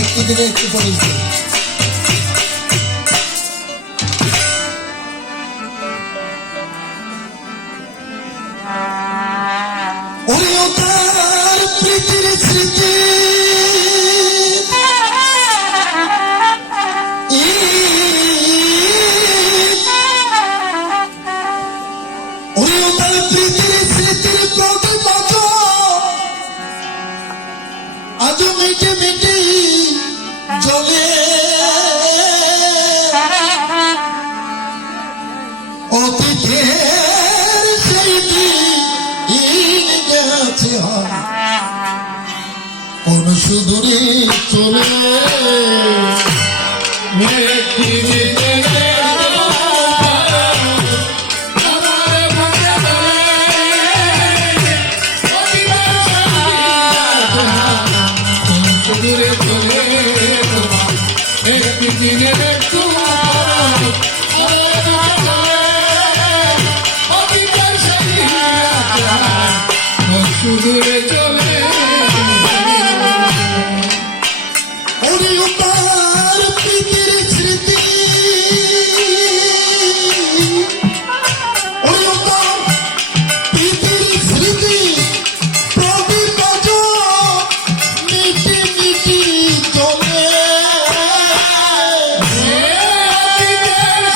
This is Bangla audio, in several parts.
একটু দিনে একটু পড়েছে। ওরে তার প্রীতির স্মৃতি আজ মিটে মিটে জলে অতীতের সেই দিন গেছে কোন সুদূরে চলে সুদূরে চলে তার প্রীতির স্মৃতি তার প্রীতির স্মৃতি প্রদীপ মিটি মিটি চলে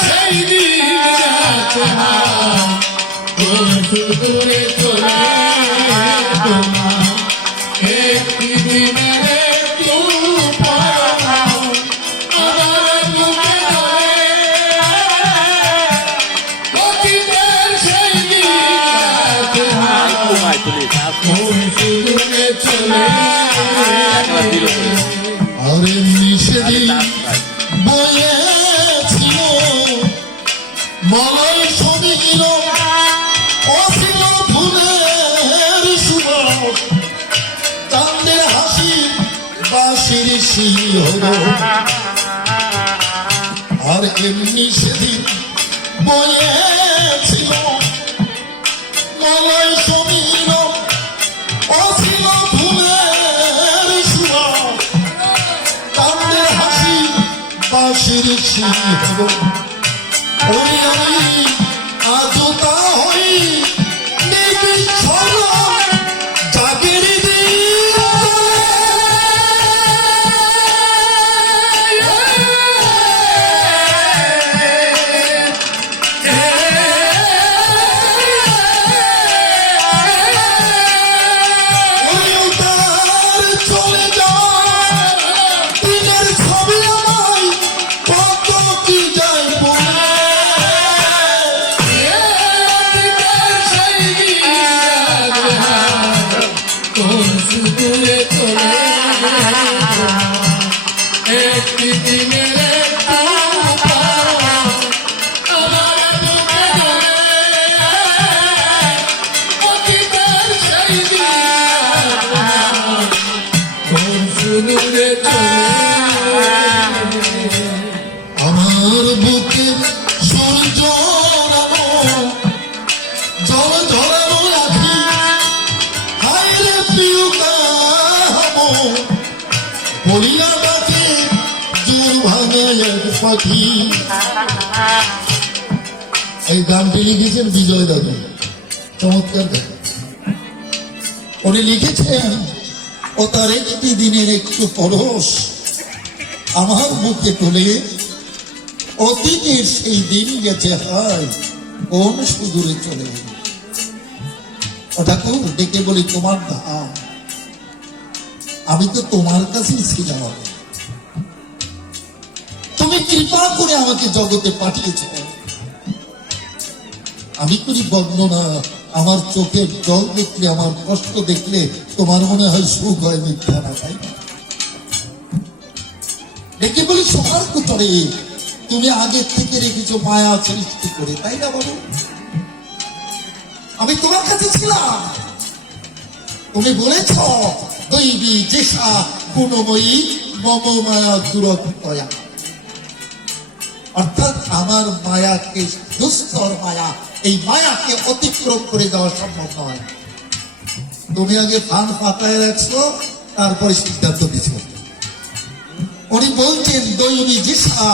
সেই দিন সুদূরে চলে আরে সেদিন বয়েছিল মলয় সমীর অছিল ফুলের সুবাস চাঁদের হাসি বাঁশির শিহর আর এমনি সেদিন বয়েছিল মলয় সমীর অছিল ফুলের সুবাস চাঁদের হাসি বাঁশির শিহর ওই আমি আজও তা হই নিবিচ্ছন্ন জাগের চলে যাওয়া দিনের ছবি আমায় কত কি যায় সুদূরে চলে একটি দিনের সুদূরে চলে আমার বুকে সূর্য জল ঝরানো আখি হায়রে প্রিয় বলিয়া ডাকে জোর ভাঙে এক পাখি। এই গানটি লিখেছেন বিজয় দাদু, চমৎকার গান। উনি লিখেছেন ও তার একটি দিনের একটু পরশ আমার বুকে তুলে অতীতের সেই দিন গেছে হায় কোন সুদূরে চলে। ওটাকে ডেকে বলি তোমার ধাম, আমি তো তোমার কাছেই ছিলাম, তুমি কৃপা করে আমাকে জগতে পাঠিয়েছ। আমি করি বর্ণনা, আমার চোখের জল দেখলে, আমার কষ্ট দেখলে তোমার মনে হয় সুখ হয়, মিথ্যা না, তাই না? ডেকে বলি সবার কুতরে তুমি আগের থেকে রেখেছো মায়া সৃষ্টি করে, তাই না বলো? আমি তোমার কাছে ছিলাম, তুমি বলেছ দৈবী যেসা গুণময়ী মম মায়া দূরত্বয়া, অর্থাৎ আমার মায়াকে, দুস্তর মায়া, এই মায়াকে অতিক্রম করে যাওয়া সম্ভব নয়। তুমি আগে ফান পাতায় রাখছো, তারপরে সিদ্ধান্ত দিচ্ছ। উনি বলছেন দৈবী জিসা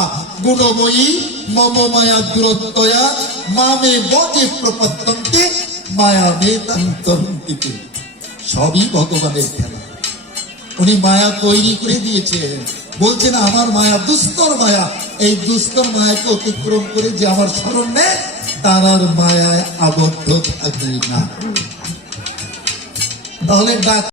গুণময়ী মম মায়া দূরত্বয়া মামে বজে প্রপত্তন্তে মায়া মেতান্তরন্তিতে। সবই ভগবানের খেলা। উনি মায়া তৈরি করে দিয়েছেন, বলছেন আমার মায়া দুস্তর মায়া, এই দুস্তর মায়াকে অতিক্রম করে যে আমার শরণ নেয় তার আর মায়ায় আবদ্ধ থাকবে না। তাহলে ডাক